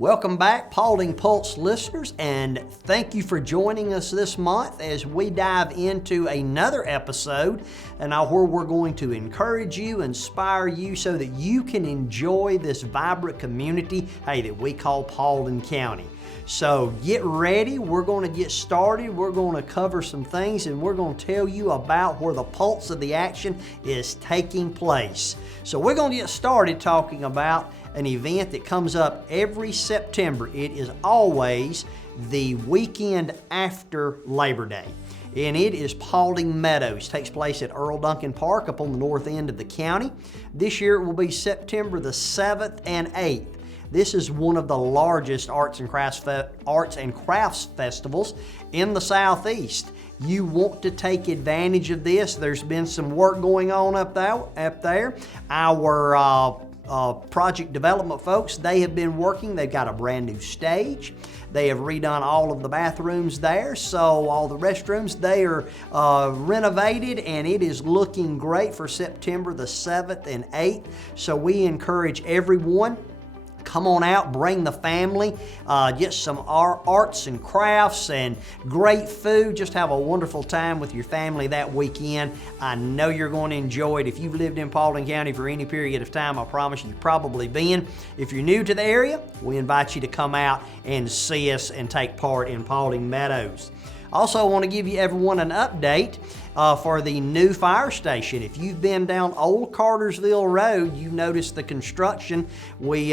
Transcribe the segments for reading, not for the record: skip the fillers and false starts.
Welcome back, Paulding Pulse listeners, and thank you for joining us this month as we dive into another episode and where we're going to encourage you, inspire you so that you can enjoy this vibrant community, that we call Paulding County. So get ready, we're going to get started, we're going to cover some things, and we're going to tell you about where the pulse of the action is taking place. So we're going to get started talking about an event that comes up every September. It is always the weekend after Labor Day, and it is Paulding Meadows. It takes place at Earl Duncan Park up on the north end of the county. This year it will be September the 7th and 8th. This is one of the largest arts and crafts festivals in the Southeast. You want to take advantage of this. There's been some work going on up there. Our project development folks, they have been working. They've got a brand new stage. They have redone all of the bathrooms there, so all the restrooms, they are renovated, and it is looking great for September the 7th and 8th. So we encourage everyone, come on out, bring the family, get some arts and crafts and great food. Just have a wonderful time with your family that weekend. I know you're going to enjoy it. If you've lived in Paulding County for any period of time, I promise you've probably been. If you're new to the area, we invite you to come out and see us and take part in Paulding Meadows. Also, I want to give you everyone an update for the new fire station. If you've been down Old Cartersville Road, you noticed the construction. We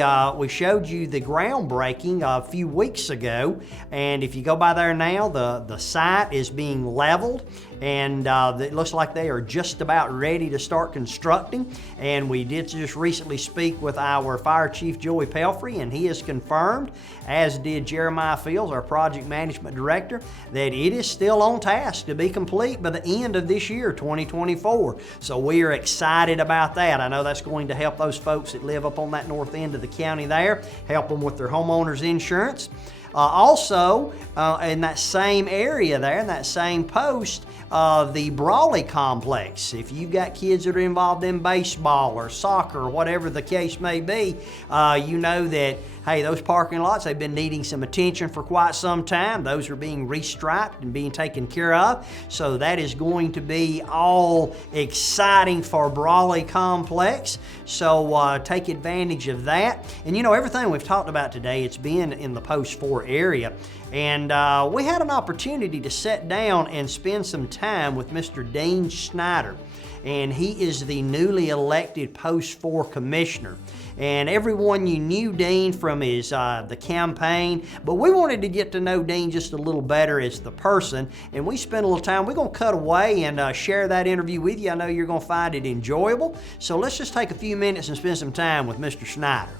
showed you the groundbreaking a few weeks ago, and if you go by there now, the site is being leveled, and it looks like they are just about ready to start constructing. And we did just recently speak with our Fire Chief Joey Pelfrey, and he has confirmed, as did Jeremiah Fields, our Project Management Director, that it is still on task to be complete by the end of this year, 2024. So we are excited about that. I know that's going to help those folks that live up on that north end of the county there, help them with their homeowners insurance. Also, in that same area there, in that same post, the Brawley Complex. If you've got kids that are involved in baseball or soccer or whatever the case may be, you know that, those parking lots, they've been needing some attention for quite some time. Those are being restriped and being taken care of. So that is going to be all exciting for Brawley Complex. So take advantage of that. And everything we've talked about today, it's been in the Post 4 area. And we had an opportunity to sit down and spend some time with Mr. Dean Snyder. And he is the newly elected Post 4 Commissioner. And everyone, you knew Dean from his the campaign, but we wanted to get to know Dean just a little better as the person, and we spent a little time. We're going to cut away and share that interview with you. I know you're going to find it enjoyable, so let's just take a few minutes and spend some time with Mr. Snyder.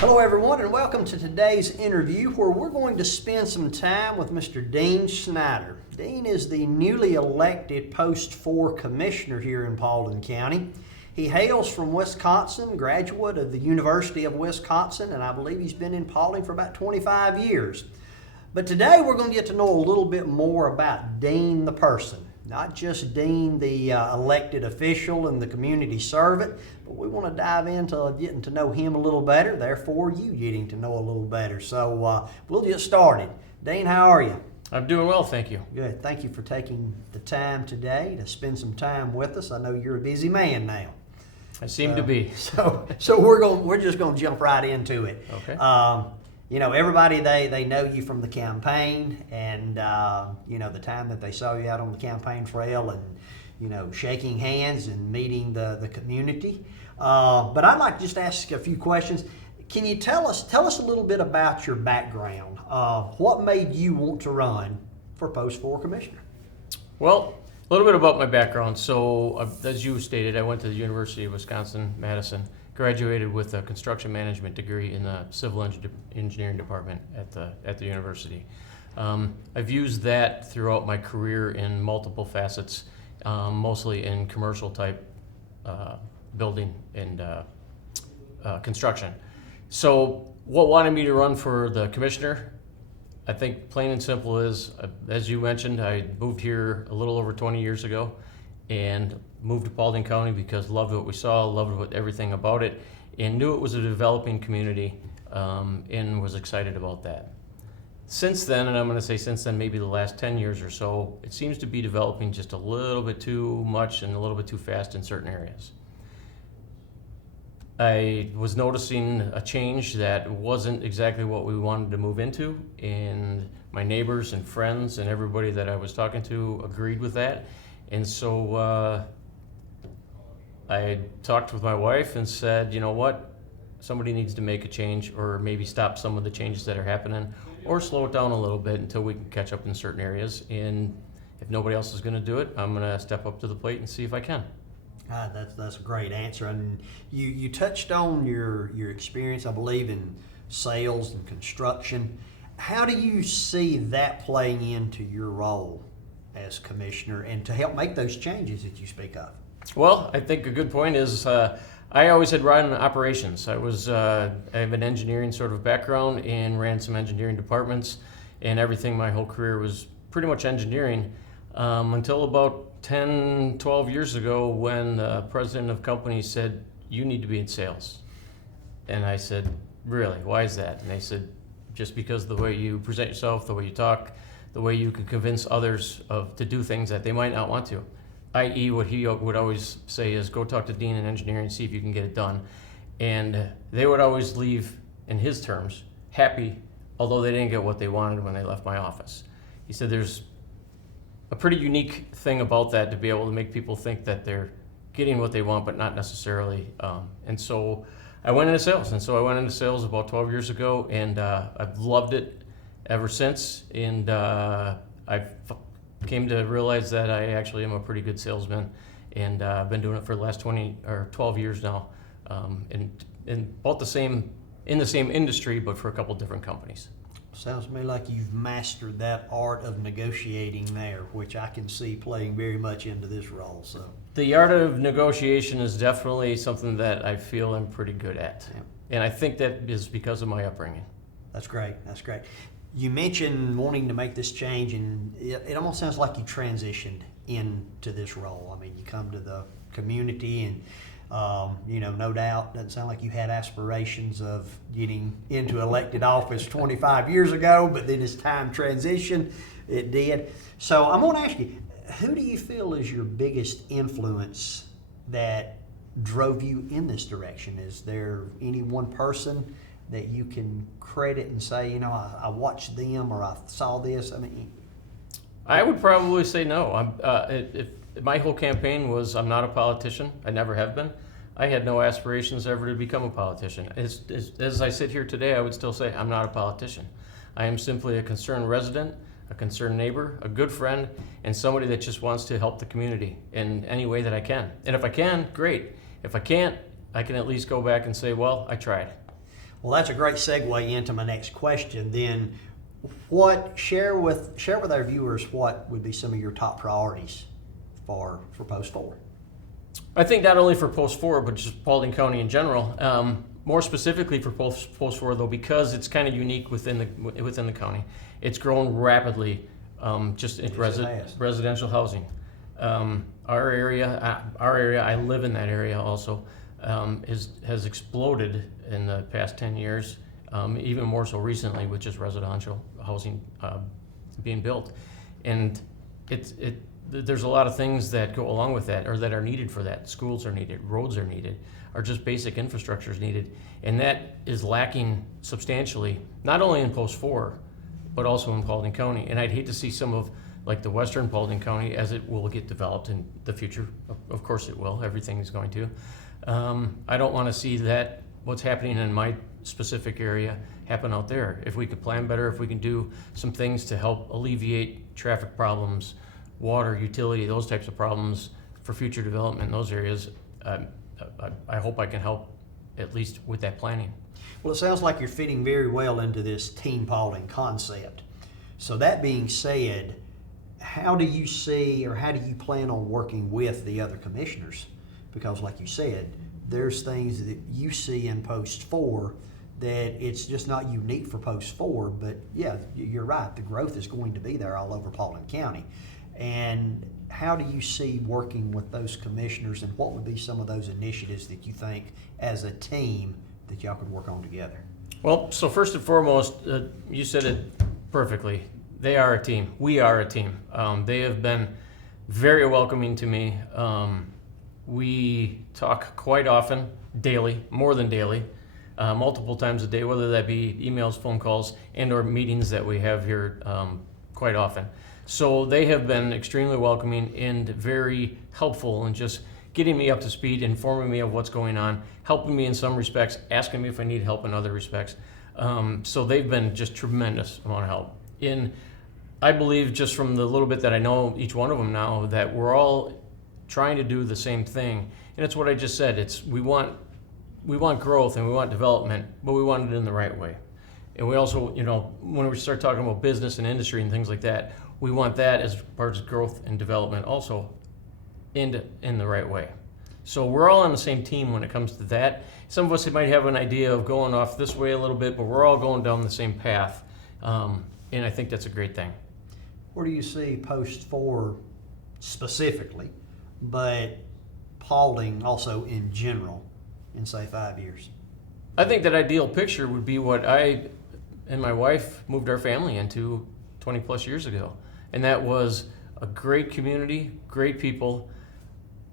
Hello everyone, and welcome to today's interview where we're going to spend some time with Mr. Dean Snyder. Dean is the newly elected Post 4 Commissioner here in Paulding County. He hails from Wisconsin, graduate of the University of Wisconsin, and I believe he's been in Paulding for about 25 years. But today we're going to get to know a little bit more about Dean the person, not just Dean the elected official and the community servant, but we want to dive into getting to know him a little better, therefore you getting to know a little better. So we'll get started. Dean, how are you? I'm doing well, thank you. Good. Thank you for taking the time today to spend some time with us. I know you're a busy man now. I seem to be. So we're just going to jump right into it. Okay. Everybody, they know you from the campaign, and the time that they saw you out on the campaign trail, and shaking hands and meeting the community. But I'd like to just ask a few questions. Can you tell us a little bit about your background? What made you want to run for Post 4 Commissioner? Well, a little bit about my background. So, as you stated, I went to the University of Wisconsin-Madison, graduated with a construction management degree in the civil engineering department at the university. I've used that throughout my career in multiple facets, mostly in commercial type building and construction. So, what wanted me to run for the commissioner? I think plain and simple is, as you mentioned, I moved here a little over 20 years ago and moved to Paulding County because loved what we saw, loved everything about it, and knew it was a developing community and was excited about that. Since then, and I'm going to say since then, maybe the last 10 years or so, it seems to be developing just a little bit too much and a little bit too fast in certain areas. I was noticing a change that wasn't exactly what we wanted to move into, and my neighbors and friends and everybody that I was talking to agreed with that. And so I talked with my wife and said, you know what, somebody needs to make a change, or maybe stop some of the changes that are happening, or slow it down a little bit until we can catch up in certain areas. And if nobody else is going to do it, I'm going to step up to the plate and see if I can. That's a great answer. And you touched on your experience, I believe, in sales and construction. How do you see that playing into your role as commissioner and to help make those changes that you speak of? Well, I think a good point is I always had run operations. I have an engineering sort of background and ran some engineering departments, and everything my whole career was pretty much engineering until about 10, 12 years ago when the president of companies said, you need to be in sales. And I said, really, why is that? And they said, just because the way you present yourself, the way you talk, the way you can convince others to do things that they might not want to. I.e. what he would always say is, go talk to Dean in engineering and see if you can get it done. And they would always leave, in his terms, happy, although they didn't get what they wanted when they left my office. He said there's a pretty unique thing about that, to be able to make people think that they're getting what they want, but not necessarily. And so I went into sales. And so I went into sales about 12 years ago, and I've loved it ever since. And I've came to realize that I actually am a pretty good salesman, and I've been doing it for the last 20 or 12 years now, in about in the same industry, but for a couple different companies. Sounds to me like you've mastered that art of negotiating there, which I can see playing very much into this role. So the art of negotiation is definitely something that I feel I'm pretty good at. Yeah. And I think that is because of my upbringing. That's great. That's great. You mentioned wanting to make this change, and it almost sounds like you transitioned into this role. I mean, you come to the community, and no doubt, doesn't sound like you had aspirations of getting into elected office 25 years ago, but then as time transitioned, it did. So I'm going to ask you, who do you feel is your biggest influence that drove you in this direction? Is there any one person that you can credit and say, I watched them, or I saw this? I mean, I would probably say no. My whole campaign was, I'm not a politician. I never have been. I had no aspirations ever to become a politician. As I sit here today, I would still say I'm not a politician. I am simply a concerned resident, a concerned neighbor, a good friend, and somebody that just wants to help the community in any way that I can. And if I can, great. If I can't, I can at least go back and say, well, I tried. Well, that's a great segue into my next question. Then, share with our viewers what would be some of your top priorities for Post 4? I think not only for Post 4, but just Paulding County in general. More specifically for Post 4, though, because it's kind of unique within the county. It's grown rapidly, just in residential housing. Our area, I live in that area also, has exploded in the past 10 years, even more so recently with just residential housing being built. And there's a lot of things that go along with that, or that are needed for that. Schools are needed, roads are needed, or just basic infrastructure is needed. And that is lacking substantially, not only in Post 4, but also in Paulding County. And I'd hate to see some of, like the western Paulding County, as it will get developed in the future. Of course it will, everything is going to. I don't want to see that, what's happening in my specific area, happen out there. If we could plan better, if we can do some things to help alleviate traffic problems, water, utility, those types of problems for future development in those areas, I hope I can help at least with that planning. Well, it sounds like you're fitting very well into this Team Paulding concept. So that being said, how do you see, or how do you plan on working with the other commissioners? Because like you said, there's things that you see in Post 4 that it's just not unique for Post 4, but yeah, you're right, the growth is going to be there all over Paulding County. And how do you see working with those commissioners, and what would be some of those initiatives that you think as a team that y'all could work on together? Well, so first and foremost, you said it perfectly. They are a team. We are a team. They have been very welcoming to me. We talk quite often, daily, more than daily, multiple times a day, whether that be emails, phone calls, and or meetings that we have here quite often. So they have been extremely welcoming and very helpful in just getting me up to speed, informing me of what's going on, helping me in some respects, asking me if I need help in other respects. So they've been just tremendous amount of help. I believe just from the little bit that I know each one of them now, that we're all trying to do the same thing. And it's what I just said. We want growth and we want development, but we want it in the right way. And we also, when we start talking about business and industry and things like that, we want that as part of growth and development also in the right way. So we're all on the same team when it comes to that. Some of us might have an idea of going off this way a little bit, but we're all going down the same path. And I think that's a great thing. Where do you see Post 4 specifically, but Paulding also in general, in say 5 years? I think that ideal picture would be what I and my wife moved our family into 20 plus years ago. And that was a great community, great people,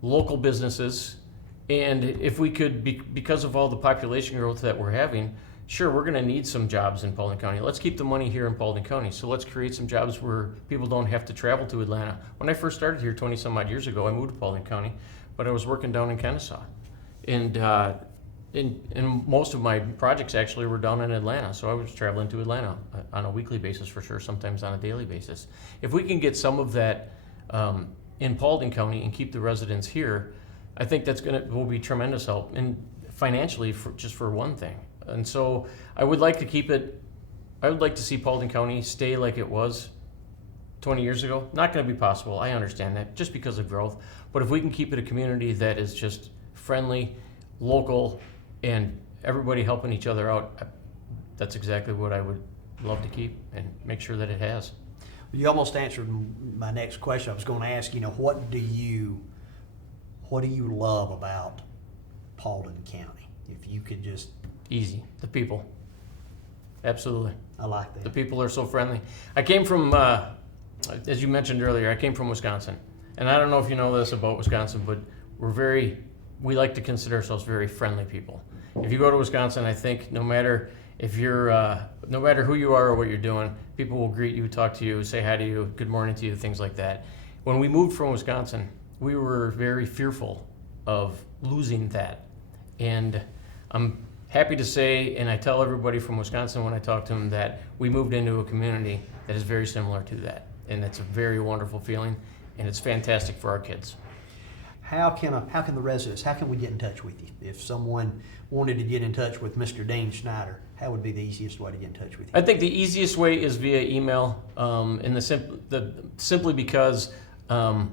local businesses. And if we could, because of all the population growth that we're having, sure, we're going to need some jobs in Paulding County. Let's keep the money here in Paulding County. So let's create some jobs where people don't have to travel to Atlanta. When I first started here 20 some odd years ago, I moved to Paulding County, but I was working down in Kennesaw. And most of my projects actually were down in Atlanta. So I was traveling to Atlanta on a weekly basis for sure, sometimes on a daily basis. If we can get some of that in Paulding County and keep the residents here, I think will be tremendous help, and financially, just for one thing. And so I would like to see Paulding County stay like it was 20 years ago. Not going to be possible, I understand that, just because of growth. But if we can keep it a community that is just friendly, local, and everybody helping each other out, that's exactly what I would love to keep and make sure that it has. You almost answered my next question. I was going to ask, what do you love about Paulding County? If you could just... Easy. The people. Absolutely. I like that. The people are so friendly. I came from, as you mentioned earlier, I came from Wisconsin. And I don't know if you know this about Wisconsin, but we like to consider ourselves very friendly people. If you go to Wisconsin, I think no matter who you are or what you're doing, people will greet you, talk to you, say hi to you, good morning to you, things like that. When we moved from Wisconsin, we were very fearful of losing that. And I'm happy to say, and I tell everybody from Wisconsin when I talk to them, that we moved into a community that is very similar to that. And it's a very wonderful feeling, and it's fantastic for our kids. How can the residents, how can we get in touch with you? If someone wanted to get in touch with Mr. Dean Schneider, how would be the easiest way to get in touch with you? I think the easiest way is via email, simply because I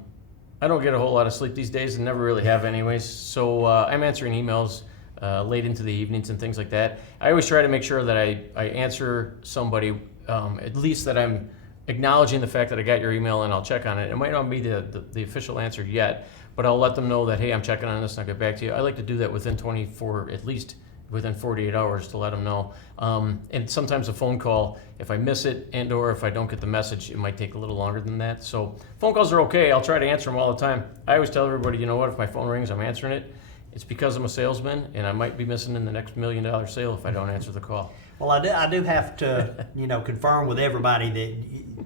don't get a whole lot of sleep these days and never really have anyways. So I'm answering emails late into the evenings and things like that. I always try to make sure that I answer somebody, at least that I'm acknowledging the fact that I got your email and I'll check on it. It might not be the official answer yet, but I'll let them know that, hey, I'm checking on this and I'll get back to you. I like to do that within 48 hours to let them know. And sometimes a phone call, if I miss it and or if I don't get the message, it might take a little longer than that. So phone calls are okay. I'll try to answer them all the time. I always tell everybody, you know what, if my phone rings, I'm answering it. It's because I'm a salesman and I might be missing in the next $1 million sale if I don't answer the call. Well, I do have to, confirm with everybody that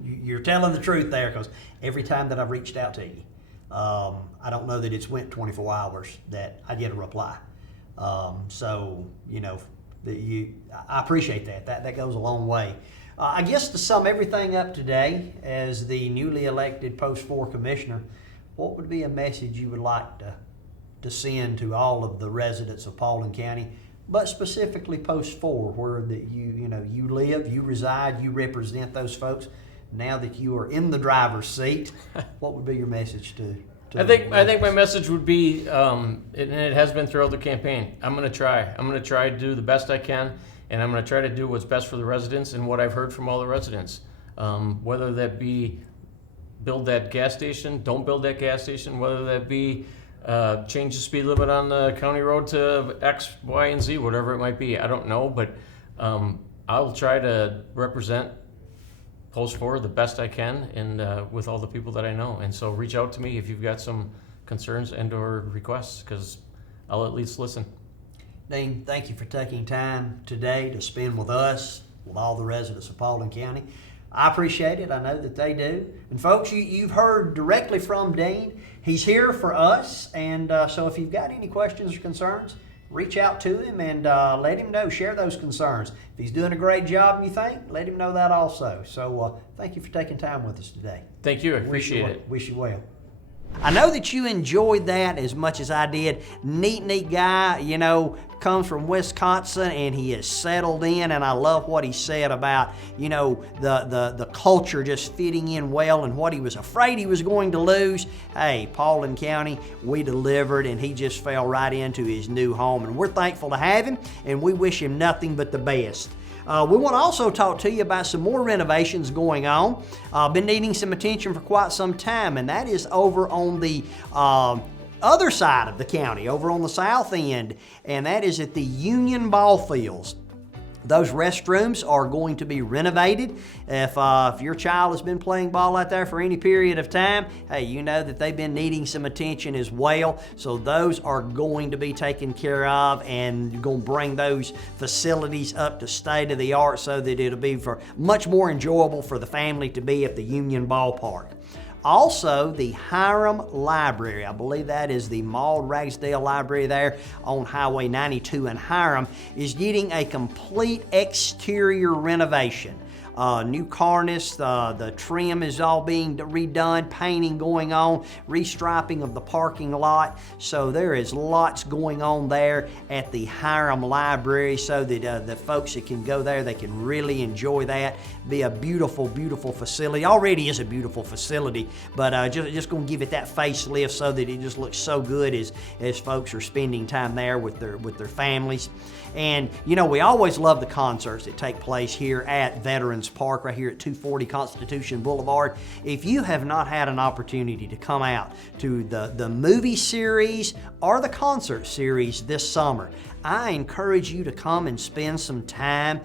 you're telling the truth there, because every time that I've reached out to you, I don't know that it's went 24 hours that I get a reply. So, I appreciate that. That goes a long way. I guess to sum everything up today, as the newly elected Post 4 Commissioner, what would be a message you would like to send to all of the residents of Paulding County, but specifically Post 4, where that you live, you reside, you represent those folks? Now that you are in the driver's seat, what would be your message to I think my message would be, and it has been throughout the campaign, I'm going to try to do the best I can, and I'm going to try to do what's best for the residents and what I've heard from all the residents. Whether that be build that gas station, don't build that gas station, whether that be change the speed limit on the county road to X, Y, and Z, whatever it might be. I don't know, but I'll try to represent Post 4 the best I can, and with all the people that I know. And so reach out to me if you've got some concerns and or requests, because I'll at least listen. Dean, thank you for taking time today to spend with us, with all the residents of Paulding County. I appreciate it. I know that they do. And folks, you've heard directly from Dean. He's here for us. And so if you've got any questions or concerns, reach out to him and let him know. Share those concerns. If he's doing a great job, you think, let him know that also. So thank you for taking time with us today. Thank you. I appreciate it. Wish you well. I know that you enjoyed that as much as I did. Neat guy, comes from Wisconsin, and he is settled in, and I love what he said about, the culture just fitting in well and what he was afraid he was going to lose. Hey, Paulding County, we delivered, and he just fell right into his new home, and we're thankful to have him, and we wish him nothing but the best. We want to also talk to you about some more renovations going on. Been needing some attention for quite some time, and that is over on the other side of the county, over on the south end, and that is at the Union Ball Fields. Those restrooms are going to be renovated. If your child has been playing ball out there for any period of time, hey, you know that they've been needing some attention as well. So those are going to be taken care of, and you're going to bring those facilities up to state of the art so that it'll be much more enjoyable for the family to be at the Union Ballpark. Also, the Hiram Library, I believe that is the Maud Ragsdale Library there on Highway 92 in Hiram, is getting a complete exterior renovation. New cornice, the trim is all being redone, painting going on, restriping of the parking lot. So there is lots going on there at the Hiram Library, so that the folks that can go there, they can really enjoy that. Be a beautiful, beautiful facility. Already is a beautiful facility, but just going to give it that facelift so that it just looks so good as folks are spending time there with their families. And we always love the concerts that take place here at Veterans Park, right here at 240 Constitution Boulevard. If you have not had an opportunity to come out to the movie series or the concert series this summer, I encourage you to come and spend some time.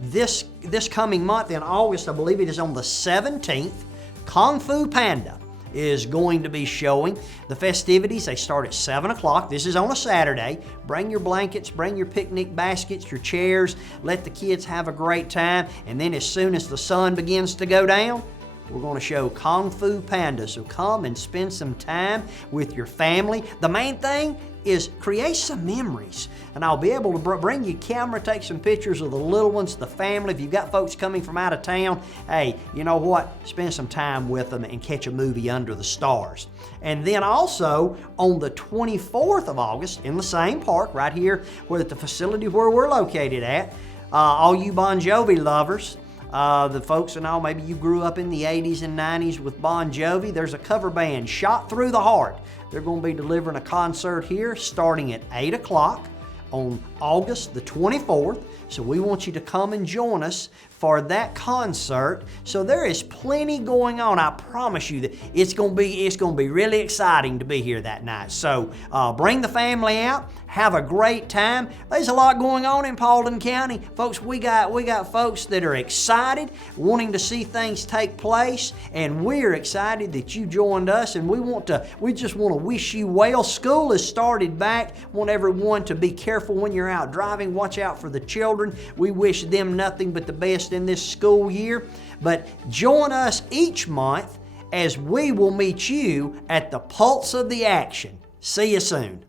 This coming month in August, I believe it is on the 17th, Kung Fu Panda is going to be showing. The festivities, they start at 7 o'clock. This is on a Saturday. Bring your blankets, bring your picnic baskets, your chairs. Let the kids have a great time. And then as soon as the sun begins to go down, we're going to show Kung Fu Panda. So come and spend some time with your family. The main thing is create some memories. And I'll be able to bring you a camera, take some pictures of the little ones, the family. If you've got folks coming from out of town, hey, you know what? Spend some time with them and catch a movie under the stars. And then also on the 24th of August in the same park right here at the facility where we're located at, all you Bon Jovi lovers, the folks and all, maybe you grew up in the 80s and 90s with Bon Jovi. There's a cover band, Shot Through the Heart. They're going to be delivering a concert here starting at 8 o'clock on August the 24th. So we want you to come and join us for that concert. So there is plenty going on. I promise you that it's going to be really exciting to be here that night. So bring the family out, have a great time. There's a lot going on in Paulding County, folks. We got folks that are excited, wanting to see things take place, and we're excited that you joined us. And we just want to wish you well. School has started back. Want everyone to be careful when you're out driving. Watch out for the children. We wish them nothing but the best in this school year. But join us each month as we will meet you at the pulse of the action. See you soon.